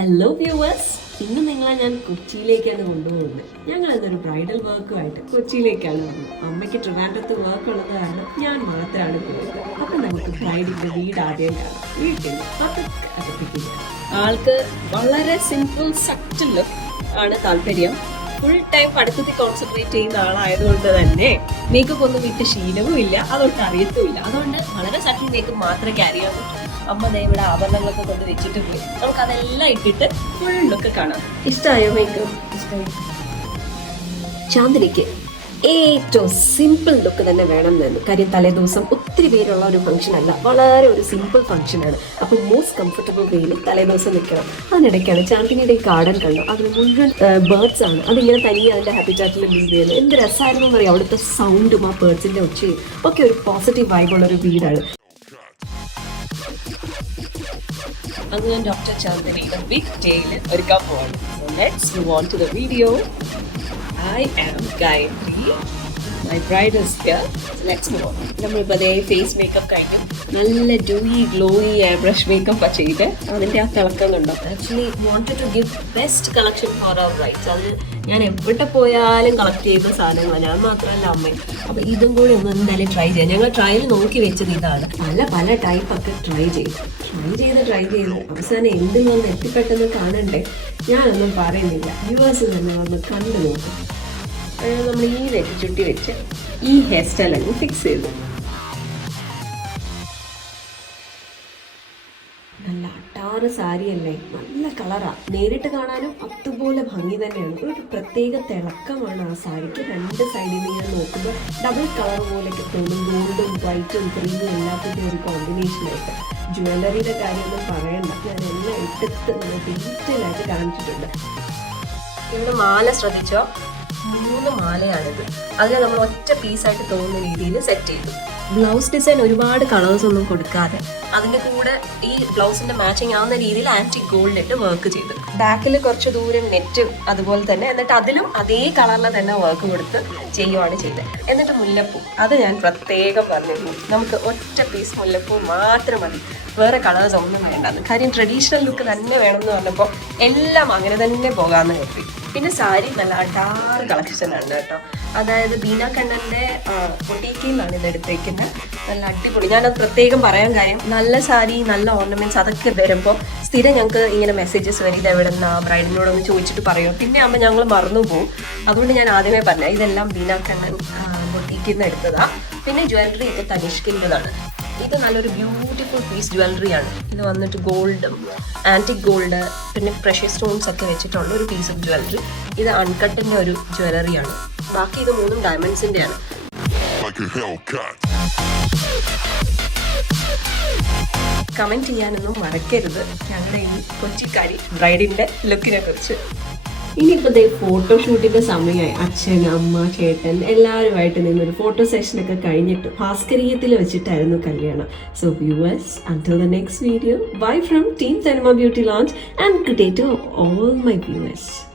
Hello viewers ഇന്ന് നിങ്ങളെ ഞാൻ കൊച്ചിയിലേക്കാണ് കൊണ്ടുപോകുന്നത്. ഞങ്ങൾ ഇന്നൊരു ബ്രൈഡൽ വർക്കുമായിട്ട് കൊച്ചിയിലേക്കാണ് വന്നത്. അമ്മയ്ക്ക് ട്രിവാൻഡ്രത്ത് വർക്ക് ഉള്ളത് കാരണം ഞാൻ മാത്രമാണ് പോയത്. അപ്പൊ നമുക്ക് ബ്രൈഡിന്റെ വീട് ആദ്യം വീട്ടിൽ ആൾക്ക് വളരെ സിമ്പിൾ സക്റ്റ് ലുക്ക് ആണ് താല്പര്യം. ഫുൾ ടൈം പഠിത്തത്തിൽ കോൺസെൻട്രേറ്റ് ചെയ്യുന്ന ആളായതുകൊണ്ട് തന്നെ മേക്കപ്പ് ഒന്നും വിട്ട് ശീലവും ഇല്ല അതുകൊണ്ട് അറിയത്തുമില്ല. അതുകൊണ്ട് വളരെ സട്ടിൽ മേക്കപ്പ് മാത്രമേ ക്യാരി ചെയ്യാൻ പറ്റൂ. അമ്മ ദേ ഇവിടെ ആഭരണങ്ങളൊക്കെ കൊണ്ട് വെച്ചിട്ട് പോയി. നമുക്ക് അതെല്ലാം ഇട്ടിട്ട് ഫുൾ ലുക്ക് കാണാം. ഇഷ്ടമായോ മേക്കപ്പ് ചാന്ദിനിക്ക് ഏറ്റവും സിമ്പിൾ ലുക്ക് തന്നെ വേണം എന്ന്. കാര്യം തലേ ദിവസം ഒത്തിരി പേരുള്ള ഒരു ഫംഗ്ഷൻ അല്ല വളരെ ഒരു സിമ്പിൾ ഫംഗ്ഷൻ ആണ്. അപ്പോൾ മോസ്റ്റ് കംഫർട്ടബിൾ വേയിൽ തലേ ദിവസം നിൽക്കണം. അതിനിടയ്ക്കാണ് ചാന്ദിനിയുടെ ഈ ഗാർഡൻ കണ്ടു? അതിന് മുഴുവൻ ബേർഡ്സ് ആണ്. അതിങ്ങനെ തനിയെ അതിന്റെ ഹാബിറ്റാറ്റിൽ ലീവ് ചെയ്യുന്നത് എന്ത് രസമായിരുന്നു പറയാം അവിടുത്തെ സൗണ്ടും ആ ബേർഡ്സിന്റെ ഒച്ചയും ഒക്കെ ഒരു പോസിറ്റീവ് വൈബുള്ള ഒരു വീടാണ്. അത് ഞാൻ ഡോക്ടർ ചാന്ദിനിയുടെ ബിഗ് ഡേയിൽ ഒരുക്കാൻ പോവാണ്. So let's move on to the video I am Gayathri my bride is here let's on നമ്മളിപ്പോൾ അതേ ഫേസ് മേക്കപ്പ് കഴിഞ്ഞു. നല്ല ഡൂയി ഗ്ലോയി ബ്രഷ് മേക്കപ്പ് ചെയ്ത്. അതിന്റെ ആ തിളക്കം കണ്ടോ? Actually wanted to give best collection for our brides അതിൽ ഞാൻ എവിടെ പോയാലും കളക്ട് ചെയ്ത സാധനങ്ങളാണ്. ഞാൻ മാത്രമല്ല അമ്മയും അപ്പോൾ ഇതും കൂടി ഒന്ന് എന്തായാലും ട്രൈ ചെയ്യാം. ഞങ്ങൾ ട്രയൽ നോക്കി വെച്ചത് ഇതാണ്. പല പല ടൈപ്പൊക്കെ ട്രൈ ചെയ്തു. ട്രൈ ചെയ്ത് ട്രൈ ചെയ്ത്. അവസാനം എന്തിൽ വന്ന് എത്തിപ്പെട്ടെന്ന് കാണണ്ടേ? ഞാനൊന്നും പറയുന്നില്ല. വ്യൂവേഴ്സ് തന്നെ വന്ന് കണ്ടു നോക്കും. നമ്മൾ ഈ വെച്ച് ചുട്ടി വെച്ച് ഈ ഹെയർ സ്റ്റൈൽ അങ്ങ് ഫിക്സ് ചെയ്തു. നല്ല അട്ടാറ് സാരിയല്ലേ നല്ല കളറാ നേരിട്ട് കാണാനും അതുപോലെ ഭംഗി തന്നെയാണ്. ഒരു പ്രത്യേക തിളക്കമാണ് ആ സാരിക്ക്. രണ്ട് സൈഡിൽ നിന്ന് ഇങ്ങനെ നോക്കുമ്പോൾ ഡബിൾ കളർ പോലെയൊക്കെ തോന്നും. ഗോൾഡും വൈറ്റും ക്രീമും എല്ലാത്തിന്റെ ഒരു കോമ്പിനേഷനായിട്ട് ജ്വല്ലറിയുടെ കാര്യമൊന്നും പറയണ്ട. ഞാൻ എല്ലാം നമ്മൾ ഡീറ്റെയിൽ ആയിട്ട് കാണിച്ചിട്ടുണ്ട്. ഇവിടെ മാല ശ്രദ്ധിച്ചോ? മൂന്ന് മാലയാണിത് അതിനെ നമ്മൾ ഒറ്റ പീസായിട്ട് തോന്നുന്ന രീതിയിൽ സെറ്റ് ചെയ്തു. ബ്ലൗസ് ഡിസൈൻ ഒരുപാട് കളേഴ്സ് ഒന്നും കൊടുക്കാതെ. അതിന്റെ കൂടെ ഈ ബ്ലൗസിന്റെ മാച്ചിങ് ആവുന്ന രീതിയിൽ ആന്റി ഗോൾഡ് ഇട്ട് വർക്ക് ചെയ്തു. ബാക്കിൽ കുറച്ച് ദൂരം നെറ്റ് അതുപോലെ തന്നെ എന്നിട്ട് അതിലും അതേ കളറിൽ തന്നെ വർക്ക് കൊടുത്ത് ചെയ്യുവാണ് ചെയ്തത്. എന്നിട്ട് മുല്ലപ്പൂ. അത് ഞാൻ പ്രത്യേകം പറഞ്ഞിരുന്നു. നമുക്ക് ഒറ്റ പീസ് മുല്ലപ്പൂ മാത്രം മതി. വേറെ കളേഴ്സ് ഒന്നും വേണ്ടെന്ന് കാര്യം ട്രഡീഷണൽ ലുക്ക് തന്നെ വേണമെന്ന് പറഞ്ഞപ്പോൾ എല്ലാം അങ്ങനെ തന്നെ പോകാമെന്ന് കരുതി. പിന്നെ സാരി നല്ല അടാറ് കളക്ഷൻ ഉണ്ട് കേട്ടോ. അതായത് ബീന കണ്ണന്റെ പൊട്ടീക്കിൽ നിന്നാണ് ഇത് എടുത്തേക്കുന്നത് നല്ല അടിപൊളി. ഞാനത് പ്രത്യേകം പറയാൻ കാര്യം നല്ല സാരി നല്ല ഓർണമെന്റ്സ് അതൊക്കെ വരുമ്പോൾ സ്ഥിരം ഞങ്ങൾക്ക് ഇങ്ങനെ മെസ്സേജസ് വരും. എവിടെ നിന്നാ ബ്രൈഡിനോടൊന്ന് ചോദിച്ചിട്ട് പറയും. പിന്നെ ആകുമ്പോൾ ഞങ്ങൾ മറന്നു പോകും അതുകൊണ്ട് ഞാൻ ആദ്യമേ പറഞ്ഞു ഇതെല്ലാം ബീന കണ്ണൻ ബൊട്ടീക്കിൽ നിന്ന് എടുത്തതാ. പിന്നെ ജ്വല്ലറി ഒക്കെ തനിഷ്കിന്റെതാണ്. ഇത് നല്ലൊരു ബ്യൂട്ടിഫുൾ പീസ് ജ്വല്ലറിയാണ് ഇത് വന്നിട്ട് ഗോൾഡും ആന്റിക് ഗോൾഡ് പിന്നെ പ്രഷർ സ്റ്റോൺസ് ഒക്കെ വെച്ചിട്ടുള്ള ഒരു പീസ് ഓഫ് ജ്വല്ലറി ഇത് അൺകട്ടിന്റെ ഒരു ജ്വല്ലറിയാണ് ബാക്കി ഇത് മൂന്നും ഡയമണ്ട്സിന്റെയാണ് കമന്റ് ചെയ്യാനൊന്നും മറക്കരുത്. ഞങ്ങളുടെ ഈ കൊച്ചിക്കാരി ബ്രൈഡിന്റെ ലുക്കിനെ കുറിച്ച്. ഇനിയിപ്പോൾ ദേ ഫോട്ടോഷൂട്ടിന്റെ സമയമായി അച്ഛൻ അമ്മ ചേട്ടൻ എല്ലാവരുമായിട്ട് നിന്നൊരു ഫോട്ടോ സെഷൻ ഒക്കെ കഴിഞ്ഞിട്ട് ഭാസ്കരീയത്തിൽ വെച്ചിട്ടായിരുന്നു കല്യാണം. So viewers until the next video bye from team Cinema Beauty Lounge and good day to all my viewers